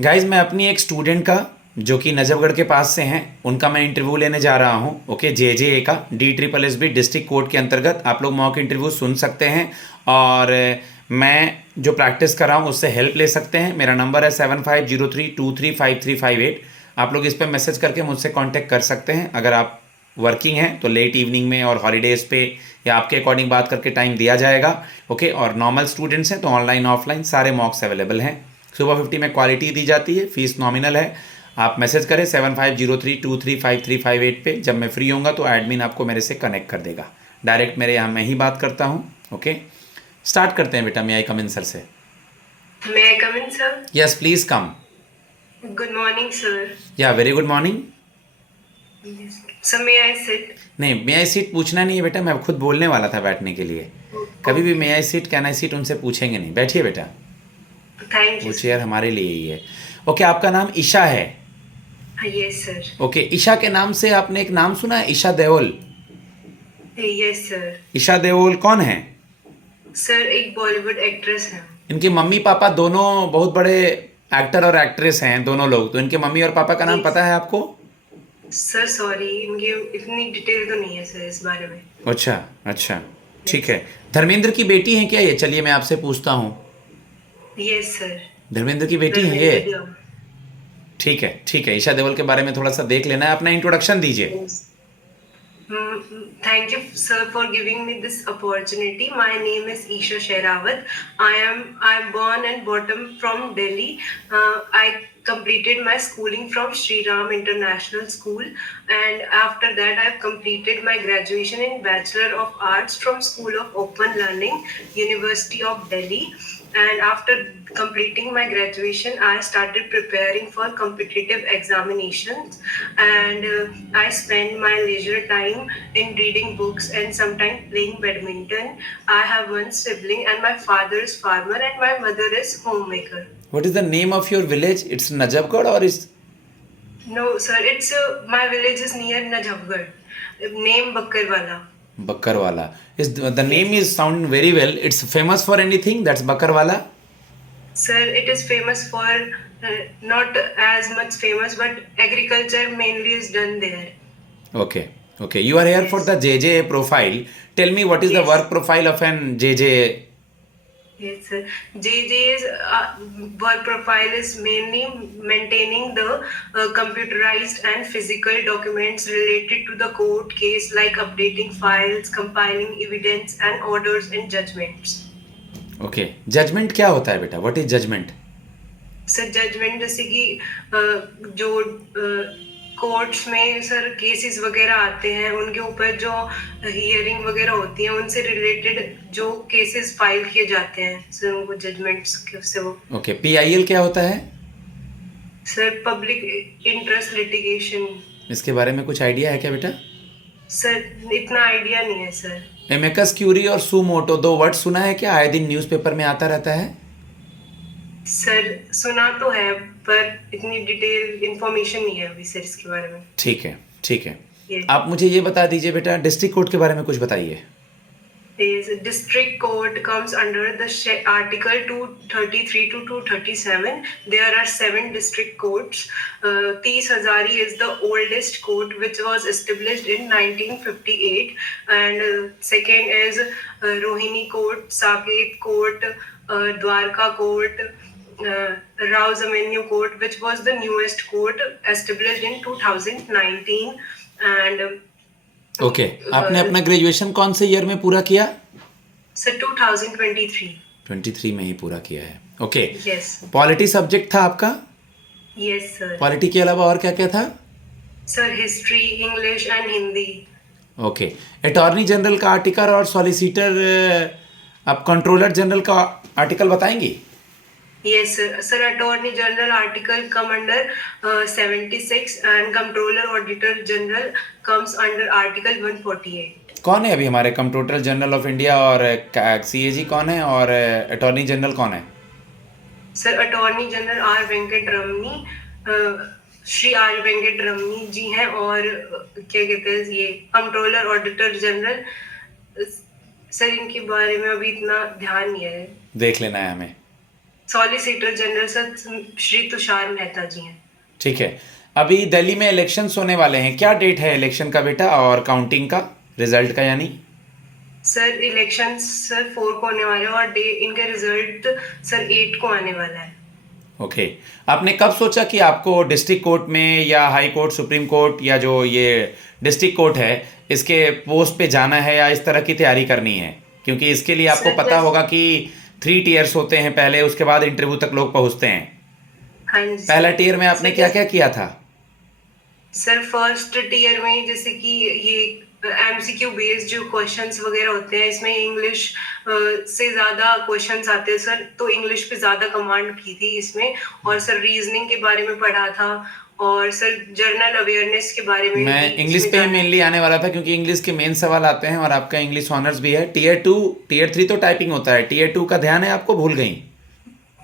Guys मैं अपनी एक स्टूडेंट का जो कि नजफगढ़ के पास से हैं उनका मैं इंटरव्यू लेने जा रहा हूं। ओके, जे का DSSB डिस्ट्रिक्ट कोर्ट के अंतर्गत आप लोग मॉक इंटरव्यू सुन सकते हैं और मैं जो प्रैक्टिस कर रहा हूं उससे हेल्प ले सकते हैं। मेरा नंबर है 7503235358। आप लोग इस पर मैसेज करके मुझसे कांटेक्ट कर सकते हैं। अगर आप वर्किंग हैं तो लेट इवनिंग में और हॉलीडेज़ पे या आपके अकॉर्डिंग बात करके टाइम दिया जाएगा। ओके, और नॉर्मल स्टूडेंट्स हैं तो ऑनलाइन ऑफलाइन सारे मॉक्स अवेलेबल हैं। सुबह 50 में क्वालिटी दी जाती है, फीस नॉमिनल है। आप मैसेज करें 7503235358 पे। जब मैं फ्री होऊंगा तो एडमिन आपको मेरे से कनेक्ट कर देगा। डायरेक्ट मेरे यहाँ मैं ही बात करता हूँ। ओके, स्टार्ट करते हैं बेटा। मे आई कम इन सर से? May I come in, sir? Yes please come. Good morning, sir. या very good morning. Yes. So may I sit? नहीं, मे आई सीट पूछना नहीं है बेटा, मैं खुद बोलने वाला था बैठने के लिए। कभी भी मे Okay. I seat can I seat उनसे पूछेंगे नहीं। बैठिए बेटा, Thank वो you, चेयर sir. हमारे लिए ही है। ओके, आपका नाम ईशा है? Yes, sir. ओके, ईशा के नाम से आपने एक नाम सुना है, ईशा देओल? Yes, sir. ईशा देओल कौन है? सर एक बॉलीवुड एक्ट्रेस है। इनके मम्मी पापा दोनों बहुत बड़े एक्टर और एक्ट्रेस हैं दोनों लोग। तो इनके मम्मी और पापा का नाम Yes. पता है आपको? सर सॉरी, इनकी इतनी डिटेल तो नहीं है सर इस बारे में। अच्छा अच्छा, ठीक Yes. है। धर्मेंद्र की बेटी हैं क्या ये? चलिए मैं आपसे पूछता हूँ। Yes, sir. धर्मेंद्र की बेटी हैं ये? धर्मेंद्र लव। ठीक है ठीक है। ईशा देओल के बारे में थोड़ा सा देख लेना है। अपना इंट्रोडक्शन दीजिए। Yes. Thank you, sir, for giving me this opportunity. My name is Isha Shehrawat. I'm born and bottom from Delhi. I completed my schooling from Sri Ram International School, and after that, I've completed my graduation in Bachelor of Arts from School of Open Learning, University of Delhi. And after completing my graduation, I started preparing for competitive examinations, and I spend my leisure time in reading books and sometimes playing badminton. I have one sibling, and my father is farmer and my mother is homemaker. What is the name of your village? It's Najafgarh और इस No, sir, it's my village is near Najafgarh. Name Bakkarwala. Bakarwala? Is the name Yes. Is sound very well. It's famous for anything that's Bakarwala? Sir, it is famous for not as much famous, but agriculture mainly is done there. Okay, okay. You are here for Yes. the JJ profile. Tell me what is the Yes. work profile of an JJ? Yes, sir. JJ's work profile is mainly maintaining the computerized and physical documents related to the court case, like updating files, compiling evidence, and orders and judgments. Okay, judgment क्या होता है बेटा? What is judgment? Sir judgment जैसे कि जो courts में sir cases वगैरह आते हैं, उनके ऊपर जो हियरिंग वगैरह होती है, उनसे रिलेटेड जो केसेस फाइल किए जाते हैं सर, उनको जजमेंट्स से वो। ओके, PIL क्या होता है? Sir public interest litigation. इसके बारे में कुछ आइडिया है क्या बेटा? सर इतना आइडिया नहीं है सर। एमेकस क्यूरी और सू मोटो, दो वर्ड सुना है क्या? आए दिन न्यूज़पेपर में आता रहता है। सर सुना तो है, पर इतनी डिटेल इंफॉर्मेशन नहीं है अभी सर इसके बारे में। ठीक है ठीक है। ये आप मुझे ये बता दीजिए बेटा, डिस्ट्रिक्ट कोर्ट के बारे में कुछ बताइए। is district court comes under the article 233 to 237. There are 7 district courts. Tees Hazari is the oldest court, which was established in 1958, and second is Rohini court, Saket court, Dwarka court, Rao Zamenu court, which was the newest court established in 2019, and okay, आपने अपना graduation कौन से year में पूरा किया? Sir 2023। 23 में ही पूरा किया है। Okay, yes. पॉलिटी सब्जेक्ट था आपका? Yes sir. पॉलिटी के अलावा और क्या क्या था? Sir history, English and Hindi. Okay, attorney general का आर्टिकल और सॉलिसिटर, आप कंट्रोलर जनरल का आर्टिकल बताएंगी? Yes, sir. Sir, Attorney General article come under 76, and Comptroller Auditor General comes under Article 148. कौन है अभी हमारे कंट्रोलर जनरल ऑफ इंडिया और CAG कौन है और अटॉर्नी जनरल कौन है? Sir, Attorney General R. Venkat Ramani, Shri R Venkat Ramani ji हैं, और क्या कहते हैं ये कंट्रोलर ऑडिटर जनरल। सर इनके बारे में अभी इतना ध्यान नहीं है। देख लेना है हमें। Solicitor general sir Shri Tushar Mehta ji हैं। ठीक है। अभी दिल्ली में इलेक्शंस होने वाले हैं, क्या डेट है इलेक्शन का बेटा और काउंटिंग का, रिजल्ट का यानी? सर इलेक्शन सर 4 को होने वाले हैं और डे इनका रिजल्ट सर 8 को आने वाला है। ओके। आपने कब सोचा कि आपको डिस्ट्रिक्ट कोर्ट में या हाई कोर्ट, सुप्रीम कोर्ट या जो ये डिस्ट्रिक्ट कोर्ट है इसके पोस्ट पे जाना है या इस तरह की तैयारी करनी है? क्योंकि इसके लिए आपको सर पता होगा कि 3 टीयर्स होते हैं पहले, उसके बाद इंटरव्यू तक लोग पहुंचते हैं। हाँ जी पहला टीयर में आपने सर क्या क्या किया था? सर फर्स्ट टीयर में जैसे कि ये एमसीक्यू बेस्ड जो क्वेश्चंस वगैरह होते हैं, इसमें इंग्लिश से ज्यादा क्वेश्चंस आते हैं सर, तो इंग्लिश पे ज्यादा कमांड की थी इसमें। और सर रीजनिंग के बारे में पढ़ा था और सर जनरल अवेयरनेस के बारे में मैं भी इंग्लिश इसमें पे ही जाना। मेनली आने वाला था क्योंकि इंग्लिश के मेन सवाल आते हैं और आपका इंग्लिश ऑनर्स भी है। टीयर 2, टीयर 3 तो टाइपिंग होता है, टीयर 2 का ध्यान है आपको? भूल गई?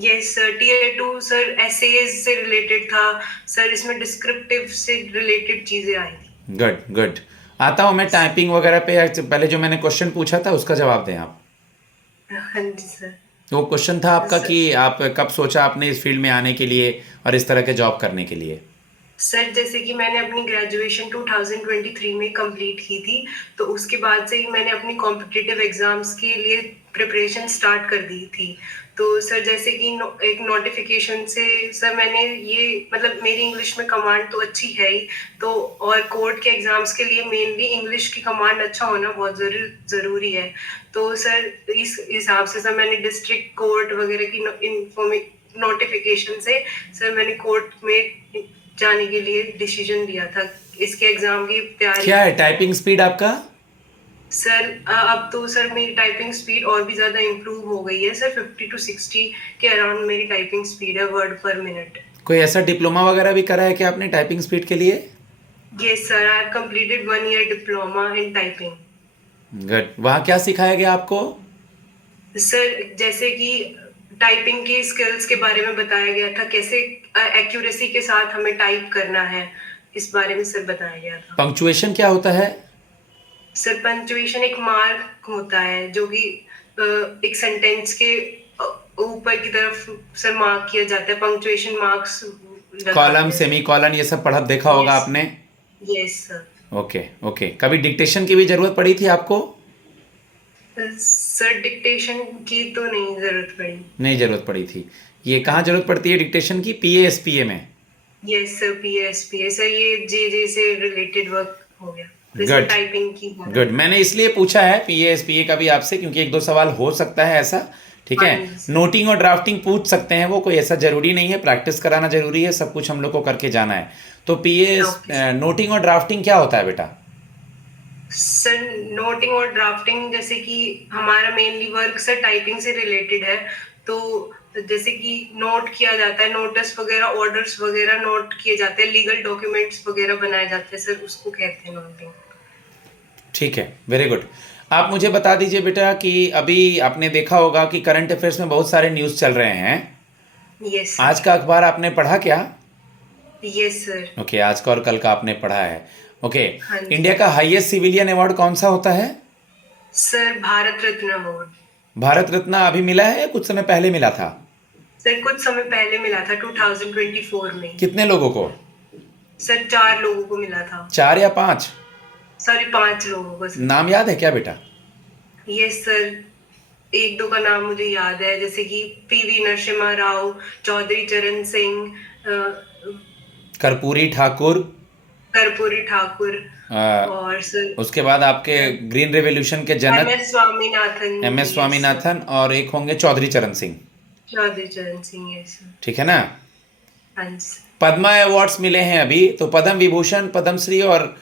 Yes sir, tier 2 sir essays से रिलेटेड था सर, इसमें डिस्क्रिप्टिव से रिलेटेड चीजें आई थी। Good good. आता हूँ मैं टाइपिंग वगैरह पे। पहले जो मैंने क्वेश्चन पूछा था उसका जवाब दें आप। हाँ जी सर। वो क्वेश्चन था आपका सर कि आप कब सोचा आपने इस फील्ड में आने के लिए और इस तरह के जॉब करने के लिए? सर जैसे कि मैंने अपनी ग्रेजुएशन 2023 में कंप्लीट की थी, तो उसके बाद से ही मैंने अपनी कॉम्पिटिटिव एग्जाम्स के लिए प्रिपरेशन स्टार्ट कर दी थी। तो सर जैसे कि एक नोटिफिकेशन से सर मैंने ये मतलब मेरी इंग्लिश में कमांड तो अच्छी है ही, तो और कोर्ट के एग्जाम्स के लिए मेनली इंग्लिश की कमांड अच्छा होना बहुत ज़रूरी है। तो सर इस हिसाब से सर मैंने डिस्ट्रिक्ट कोर्ट वगैरह की नोटिफिकेशन से सर मैंने कोर्ट में जाने के लिए डिसीजन लिया था। इसके एग्जाम की तैयारी क्या है टाइपिंग स्पीड आपका? सर अब तो सर मेरी टाइपिंग स्पीड और भी ज्यादा इम्प्रूव हो गई है सर, 50 to 60 के अराउंड मेरी टाइपिंग स्पीड है वर्ड पर मिनट। कोई ऐसा डिप्लोमा वगैरह भी करा है क्या आपने टाइपिंग स्पीड के लिए? Yes sir, I have completed 1 year diploma in typing. Good. वहाँ क्या सिखाया गया आपको? सर जैसे कि टाइपिंग की स्किल्स के बारे में बताया गया था, कैसे एक्यूरेसी के साथ हमें टाइप करना है, इस बारे में सर बताया गया था। पंक्चुएशन क्या होता है? सर पंक्चुएशन एक मार्क होता है जो कि एक सेंटेंस के ऊपर की तरफ सर मार्क किया जाता है, punctuation marks column, semi colon, ये सब पढ़ा देखा होगा यस आपने? Yes sir. Okay okay. कभी डिक्टेशन की भी जरूरत पड़ी थी आपको? सर डिक्टेशन की तो नहीं जरूरत पड़ी। नहीं जरूरत पड़ी थी। ये कहाँ जरूरत पड़ती है डिक्टेशन की? पीएएसपीए में? यस सर, पीएसपीए सर, ये जे से रिलेटेड वर्क हो गया, जैसे गुड टाइपिंग की बात। गुड। मैंने इसलिए पूछा है पीएएसपीए का भी आपसे क्योंकि 1-2 सवाल हो सकता है ऐसा। ठीक है। हाँ जी सर। नोटिंग और ड्राफ्टिंग पूछ सकते हैं, वो कोई ऐसा जरूरी नहीं है, प्रैक्टिस कराना जरूरी है, सब कुछ हम लोग को करके जाना है। तो पीएएस ओके नोटिंग और ड्राफ्टिंग क्या होता है बेटा? सर, नोटिंग और ड्राफ्टिंग जैसे कि हमारा मेनली वर्क सर टाइपिंग से रिलेटेड है, तो जैसे कि नोट किया जाता है, नोटिस वगैरह, ऑर्डर्स वगैरह नोट किए जाते हैं, लीगल डॉक्यूमेंट्स वगैरह बनाए जाते हैं सर, उसको कहते हैं नोटिंग। ठीक है, वेरी गुड। आप मुझे बता दीजिए बेटा कि अभी आपने देखा होगा कि करंट अफेयर्स में बहुत सारे न्यूज़ चल रहे हैं। यस आज का अखबार आपने पढ़ा क्या? Yes sir. ओके, आज का और कल का आपने पढ़ा है। ओके। हाँ जी इंडिया का हाईएस्ट सिविलियन अवार्ड कौन सा होता है? Sir, Bharat Ratna award. भारत रत्न अभी मिला है या कुछ समय पहले मिला था? सर कुछ समय पहले मिला था, 2024 में। कितने लोगों को? सर 4 लोगों को मिला था। 4 या 5? सॉरी, 5 लोगों को सर। नाम याद है क्या बेटा? यस सर, 1-2 का नाम मुझे याद है, जैसे कि पीवी नरसिम्हा राव, चौधरी चरण सिंह, कर्पूरी ठाकुर, कर्पूरी ठाकुर, अ, और सर उसके बाद आपके ग्रीन रेवोल्यूशन के जनक एमएस स्वामीनाथन। एमएस स्वामीनाथन, और एक होंगे चौधरी चरण सिंह। चौधरी चरण सिंह, यस सर। ठीक है ना? हाँ जी सर। पद्मा अवार्ड्स मिले हैं अभी, तो पद्म विभूषण, पद्मश्री और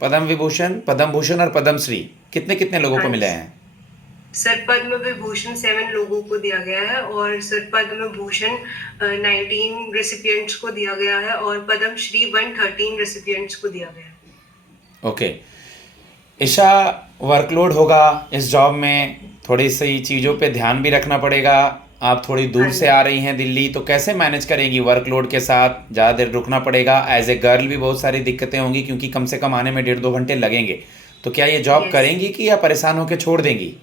पद्म विभूषण, पद्म भूषण और पद्मश्री कितने कितने लोगों को हाँ मिले जी हैं? सर, पद्म विभूषण 7 लोगों को दिया गया है, और सर पद्म भूषण 19 रेसिपिएंट्स को दिया गया है, और पद्म श्री 113 रेसिपिएंट्स को दिया गया है। ओके। ईशा, वर्कलोड होगा इस जॉब में, थोड़ी सी चीज़ों पे ध्यान भी रखना पड़ेगा। आप थोड़ी दूर हाँ से जी आ रही हैं दिल्ली, तो कैसे मैनेज करेंगी वर्कलोड के साथ? ज़्यादा देर रुकना पड़ेगा, एज ए गर्ल भी बहुत सारी दिक्कतें होंगी क्योंकि कम से कम आने में 1.5-2 घंटे लगेंगे। तो क्या ये जॉब यस करेंगी कि या परेशान होकर छोड़ देंगी?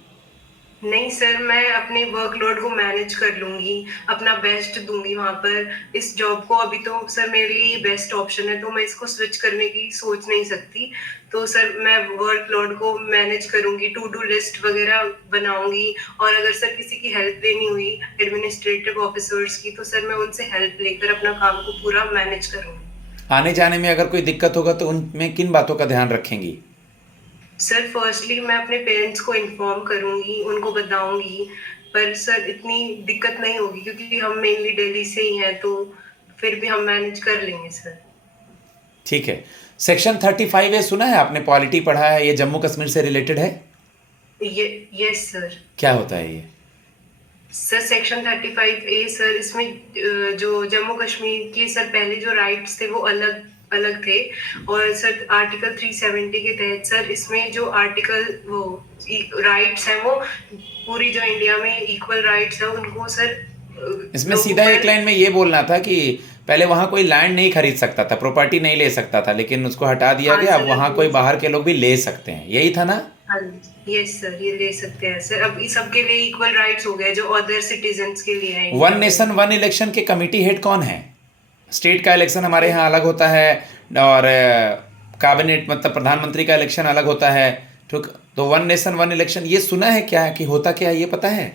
नहीं सर, मैं अपने वर्कलोड को मैनेज कर लूंगी, अपना बेस्ट दूंगी वहां पर। इस जॉब को अभी तो सर मेरे लिए बेस्ट ऑप्शन है, तो मैं इसको स्विच करने की सोच नहीं सकती। तो सर मैं वर्कलोड को मैनेज करूंगी, टू डू लिस्ट वगैरह बनाऊंगी, और अगर सर किसी की हेल्प लेनी हुई एडमिनिस्ट्रेटिव ऑफिसर्स की, तो सर मैं उनसे हेल्प लेकर अपना काम को पूरा मैनेज करूंगी। आने जाने में अगर कोई दिक्कत होगा तो उनमें किन बातों का ध्यान रखेंगी? सर फर्स्टली मैं अपने पेरेंट्स को इन्फॉर्म करूंगी, उनको बताऊंगी। पर सर इतनी दिक्कत नहीं होगी क्योंकि हम मेनली दिल्ली से ही हैं, तो फिर भी हम मैनेज कर लेंगे सर। ठीक है। सेक्शन 35 ए सुना है आपने, पॉलिटी पढ़ा है, ये जम्मू कश्मीर से रिलेटेड है? ये यस सर। क्या होता है ये? सर सेक्शन 35A सर, इसमें जो जम्मू कश्मीर के सर पहले जो राइट्स थे वो अलग अलग थे, और सर आर्टिकल 370 के तहत सर इसमें जो आर्टिकल वो राइट्स हैं वो पूरी जो इंडिया में इक्वल राइट्स है उनको सर इसमें लोगों सीधा एक पर। लाइन में ये बोलना था कि पहले वहां कोई लैंड नहीं खरीद सकता था, प्रॉपर्टी नहीं ले सकता था, लेकिन उसको हटा दिया हाँ गया, अब सर, वहां कोई बाहर के लोग भी ले सकते हैं, यही था ना? हाँ यस सर, ये ले सकते हैं सर। अब इस सबके लिए इक्वल राइट्स हो गए जो अदर सिटीजन्स के लिए है वन इंडिया में। नेशन वन इलेक्शन के कमिटी हेड कौन है? स्टेट का इलेक्शन हमारे यहाँ अलग होता है, और कैबिनेट मतलब प्रधानमंत्री का इलेक्शन अलग होता है। ठीक, तो वन नेशन वन इलेक्शन ये सुना है क्या, कि होता क्या है ये पता है?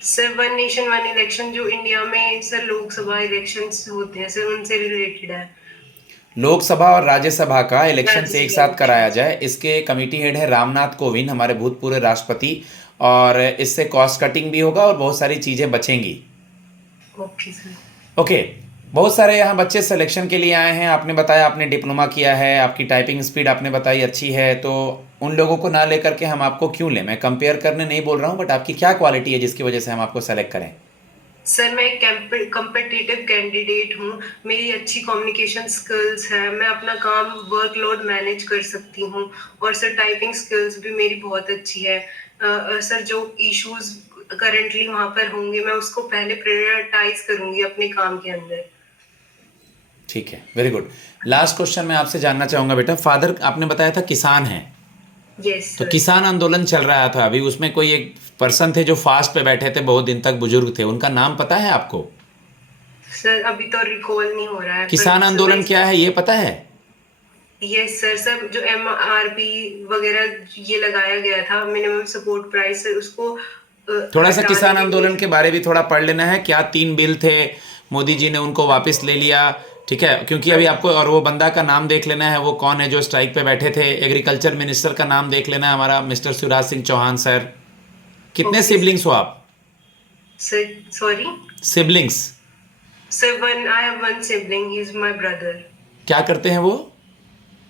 Sir one nation one election जो इंडिया में सर लोकसभा इलेक्शंस होते हैं सर, उनसे रिलेटेड है। लोकसभा और राज्यसभा का इलेक्शन से एक राज्यसभा साथ कराया इलेक्शन। जाए, इसके कमिटी हेड है रामनाथ कोविंद, हमारे भूतपूर्व राष्ट्रपति। और इससे कॉस्ट कटिंग भी होगा और बहुत सारी चीज़ें बचेंगी। Okay sir. ओके। बहुत सारे यहाँ बच्चे सिलेक्शन के लिए आए हैं, आपने बताया आपने डिप्लोमा किया है, आपकी टाइपिंग स्पीड आपने बताई अच्छी है, तो उन लोगों को ना लेकर के हम आपको क्यों लें? मैं कंपेयर करने नहीं बोल रहा हूँ, बट आपकी क्या क्वालिटी है जिसकी वजह से हम आपको सेलेक्ट करें? सर मैं एक कम्पिटिटिव कैंडिडेट हूँ, मेरी अच्छी कम्युनिकेशन स्किल्स है, मैं अपना काम वर्कलोड मैनेज कर सकती हूँ, और सर टाइपिंग स्किल्स भी मेरी बहुत अच्छी है। सर जो इश्यूज करंटली वहाँ पर होंगे मैं उसको पहले प्रायोरिटाइज करूंगी अपने काम के अंदर। ठीक है, वेरी गुड। लास्ट क्वेश्चन मैं आपसे जानना चाहूँगा बेटा, फादर आपने बताया था किसान हैं, यस तो सर। किसान आंदोलन चल रहा था अभी, उसमें कोई एक पर्सन थे जो फास्ट पे बैठे थे बहुत दिन तक, बुजुर्ग थे, उनका नाम पता है आपको? सर अभी तो रिकॉल नहीं हो रहा है, किसान आंदोलन क्या है ये पता है? Yes sir. सर जो MRP वगैरह ये लगाया गया था, मिनिमम सपोर्ट प्राइस, सर उसको थोड़ा सा किसान हटाने के आंदोलन लिए। के बारे भी थोड़ा पढ़ लेना है, क्या 3 बिल थे, मोदी जी ने उनको वापस ले लिया, ठीक है, क्योंकि अभी आपको, और वो बंदा का नाम देख लेना है वो कौन है जो स्ट्राइक पे बैठे थे, एग्रीकल्चर मिनिस्टर का नाम देख लेना है, हमारा मिस्टर शिवराज सिंह चौहान सर। कितने ओके सिबलिंग्स हो आप? Sir. Sorry siblings? Sir, one I have one sibling, he is my brother. क्या करते हैं वो?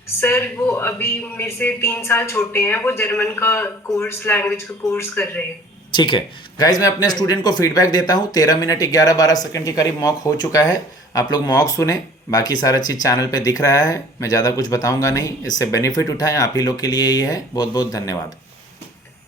सर वो अभी मेरे से 3 साल छोटे हैं, वो जर्मन का कोर्स, लैंग्वेज का कोर्स कर रहे हैं। ठीक है गाइज, मैं अपने स्टूडेंट को फीडबैक देता हूँ। 13 मिनट 11-12 सेकंड के करीब मॉक हो चुका है, आप लोग मॉक सुने, बाकी सारा चीज़ चैनल पे दिख रहा है, मैं ज़्यादा कुछ बताऊंगा नहीं, इससे बेनिफिट उठाएं, आप ही लोग के लिए ही है। बहुत बहुत धन्यवाद।